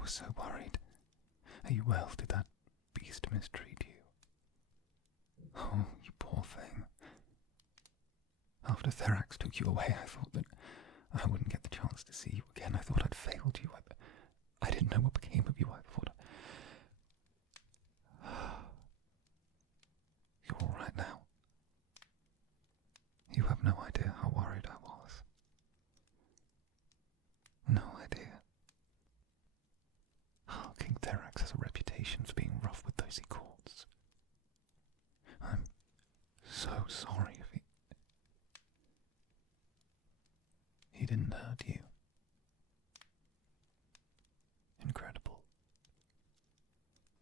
was so worried. Are you well? Did that beast mistreat you? Oh, you poor thing. After Therax took you away, I thought that I wouldn't get the chance to see you again. I thought I'd failed you. I didn't know what became of you. I thought... You're all right now. You have no idea how worried I was. No idea. Oh, King Therax has a reputation for being rough with those he courts. I'm so sorry if he didn't hurt you. Incredible.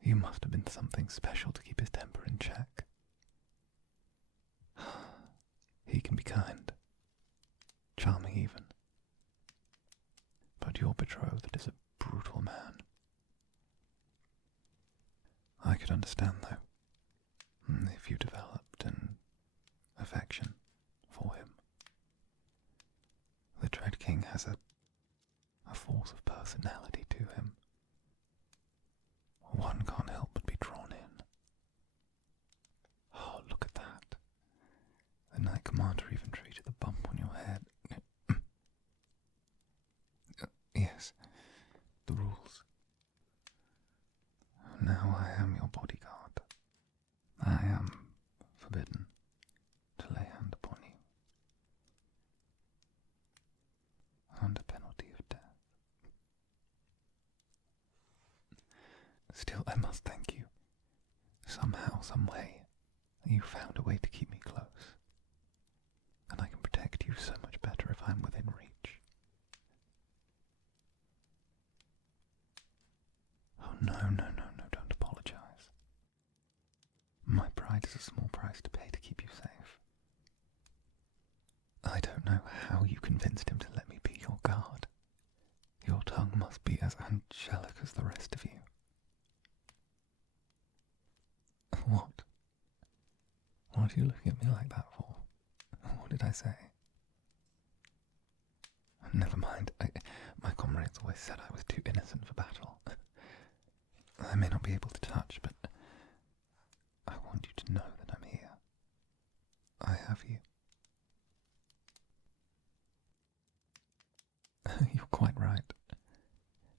You must have been something special to keep his temper in check. He can be kind, charming even. But your betrothed is a brutal man. I could understand, though, if you developed an affection for him. The Dread King has a force of personality to him. One can't help but be drawn in. Oh, look at that. The Nekomata even treated the bump on your head. Yes, the rules. Now I am your bodyguard. I am forbidden to lay hand upon you, under penalty of death. Still, I must thank you. Somehow, some way, you found a way to keep me close. And I can protect you so much better if I'm within reach. Oh, no, don't apologize. My pride is a small price to pay to keep you safe. I don't know how you convinced him to let me be your guard. Your tongue must be as angelic as the rest of you. What? What are you looking at me like that for? What did I say? Never mind. My comrades always said I was too innocent for battle. I may not be able to touch, but I want you to know that I'm here. I have you. You're quite right.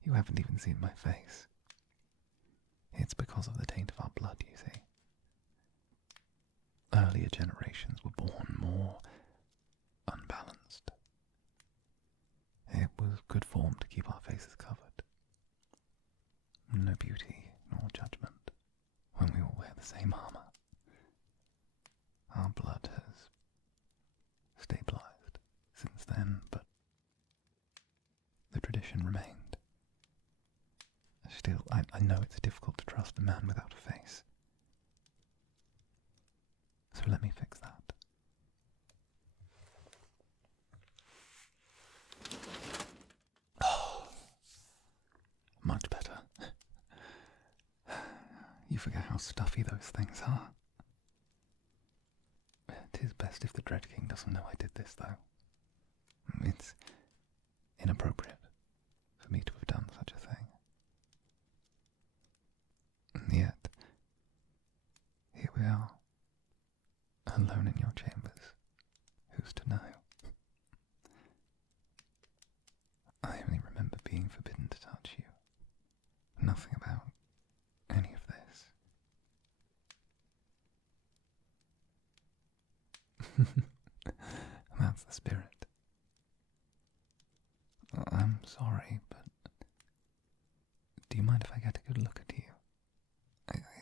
You haven't even seen my face. It's because of the taint of our blood, you see. Earlier generations were born more unbalanced. It was good form to keep our faces covered. No beauty nor judgment when we all wear the same armor. Our blood has stabilized since then, but the tradition remained. Still, I know it's difficult to trust a man without a face. So let me fix that. Oh, much better. You forget how stuffy those things are. It is best if the Dread King doesn't know I did this, though. It's inappropriate for me to have done such a thing. And yet, here we are, alone in your chambers. Who's to know? I only remember being forbidden to touch you. Nothing about any of this. That's the spirit. I'm sorry, but do you mind if I get a good look at you?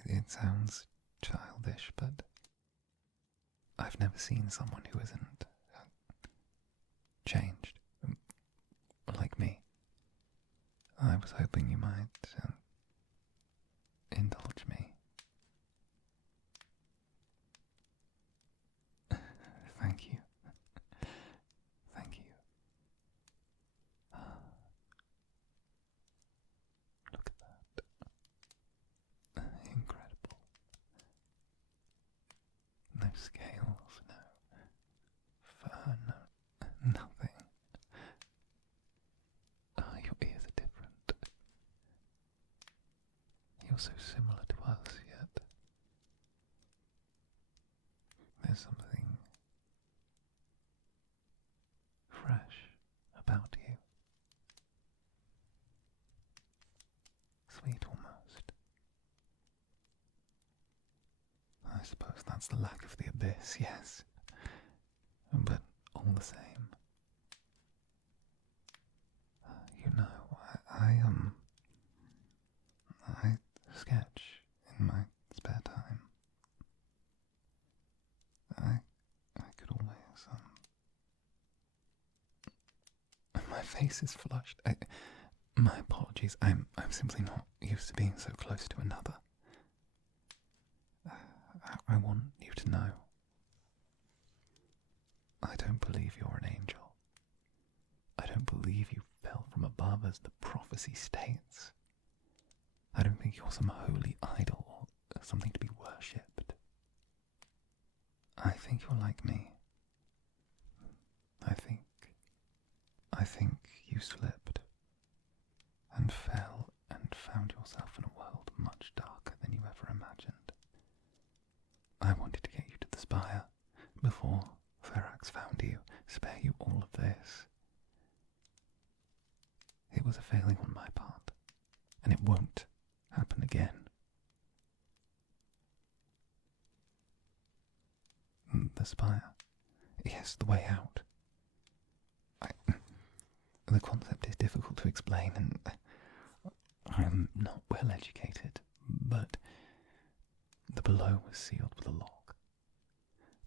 It sounds childish, but I've never seen someone who isn't changed like me. I was hoping you might indulge me. Thank you. Thank you. Look at that. Incredible. No scales, no fur, nothing. Your ears are different. There's something fresh about you. Sweet almost. I suppose that's the lack of the abyss, yes. But all the same. You know, I sketch in my spare time. I could always, my face is flushed. My apologies, I'm simply not used to being so close to another. I want you to know, I don't believe you're an angel. I don't believe you fell from above as the prophecy states. I don't think you're some holy idol or something to be worshipped. I think you're like me. I think you slipped and fell and found yourself in a world much darker than you ever imagined. I wanted to get you to the Spire before Therax found you, spare you all of this. It was a failing on my part, and it won't happen again. The Spire. Yes, the way out. The concept is difficult to explain, and I'm not well educated, but the below was sealed with a lock.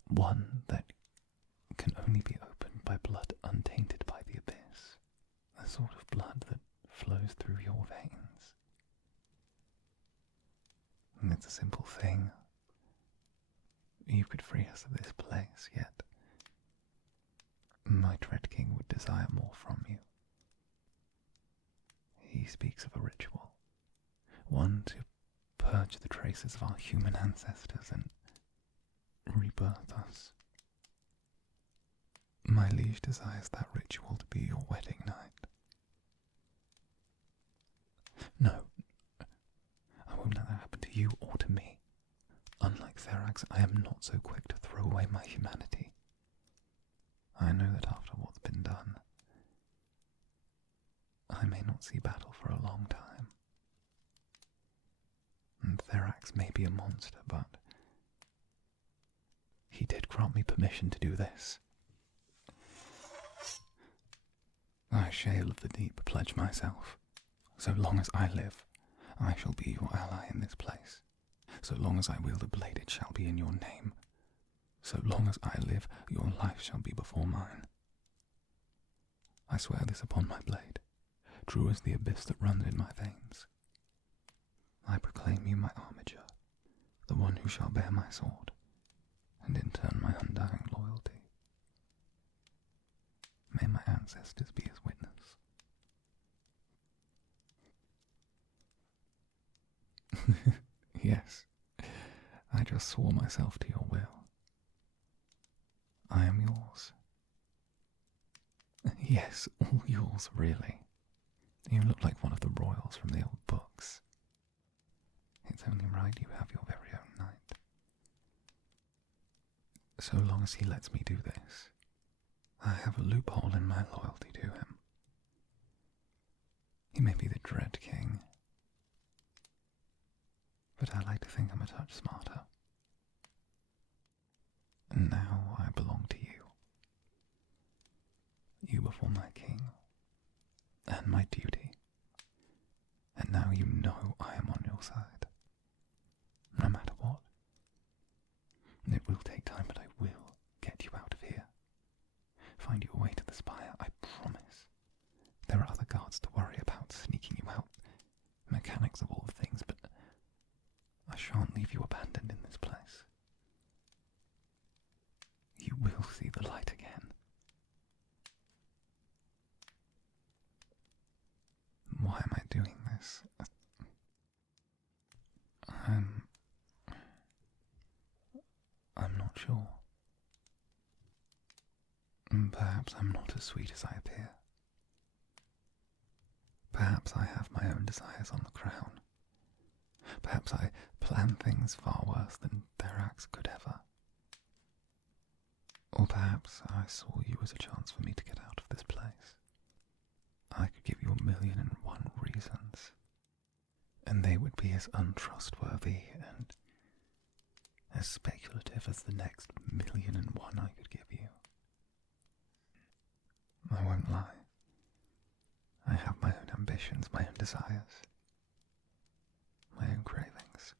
One that can only be opened by blood untainted by the abyss. The sort of blood that flows through your veins. And it's a simple thing. You could free us of this place, yet my Dread King would desire more from you. He speaks of a ritual, one to purge the traces of our human ancestors and rebirth us. My liege desires that ritual to be your wedding night. No, I won't let that happen to you or to me. Unlike Therax, I am not so quick to throw away my humanity. I know that after what's been done, I may not see battle for a long time. And Therax may be a monster, but he did grant me permission to do this. I shall of the deep pledge myself. So long as I live, I shall be your ally in this place. So long as I wield a blade, it shall be in your name. So long as I live, your life shall be before mine. I swear this upon my blade, true as the abyss that runs in my veins. I proclaim you my armiger, the one who shall bear my sword, and in turn my undying loyalty. May my ancestors be as witness. Yes, I just swore myself to your will. I am yours. Yes, all yours, really. You look like one of the royals from the old books. It's only right you have your very own knight. So long as he lets me do this, I have a loophole in my loyalty to him. He may be the Dread King, but I like to think I'm a touch smarter. And now I belong to you. You before my king, and my duty. And now you know I am on your side. No matter what. It will take time, but I will get you out of here. Find your way to the Spire, I promise. There are other guards to worry about sneaking you out. Mechanics of all the things, but I shan't leave you abandoned in this place. You will see the light again. Why am I doing this? I'm not sure. Perhaps I'm not as sweet as I appear. Perhaps I have my own desires on the crown. Perhaps I plan things far worse than Therax could ever. Perhaps I saw you as a chance for me to get out of this place. I could give you 1,000,001 reasons, and they would be as untrustworthy and as speculative as the next 1,000,001 I could give you. I won't lie. I have my own ambitions, my own desires, my own cravings.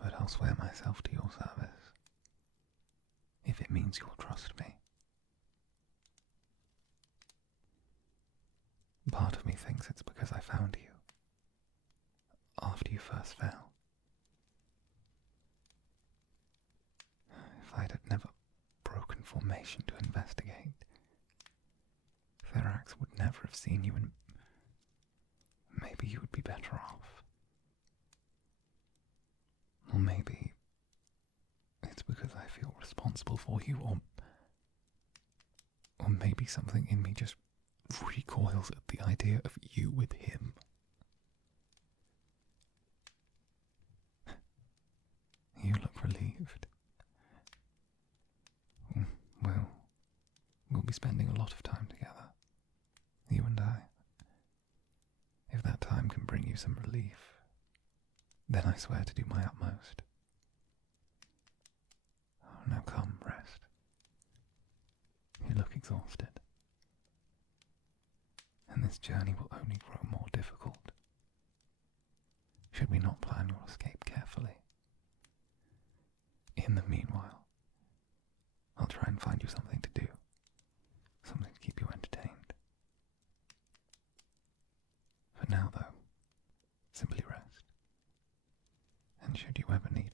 But I'll swear myself to your service, if it means you'll trust me. Part of me thinks it's because I found you, after you first fell. If I'd had never broken formation to investigate, Therax would never have seen you, and maybe you would be better off. Or maybe it's because I feel responsible for you, or maybe something in me just recoils at the idea of you with him. You look relieved. We'll be spending a lot of time together, you and I. If that time can bring you some relief, then I swear to do my utmost. Oh, now come, rest. You look exhausted, and this journey will only grow more difficult. Should we not plan your escape carefully? In the meanwhile, I'll try and find you something to do, something to keep you entertained. For now, though, simply rest, and should you ever need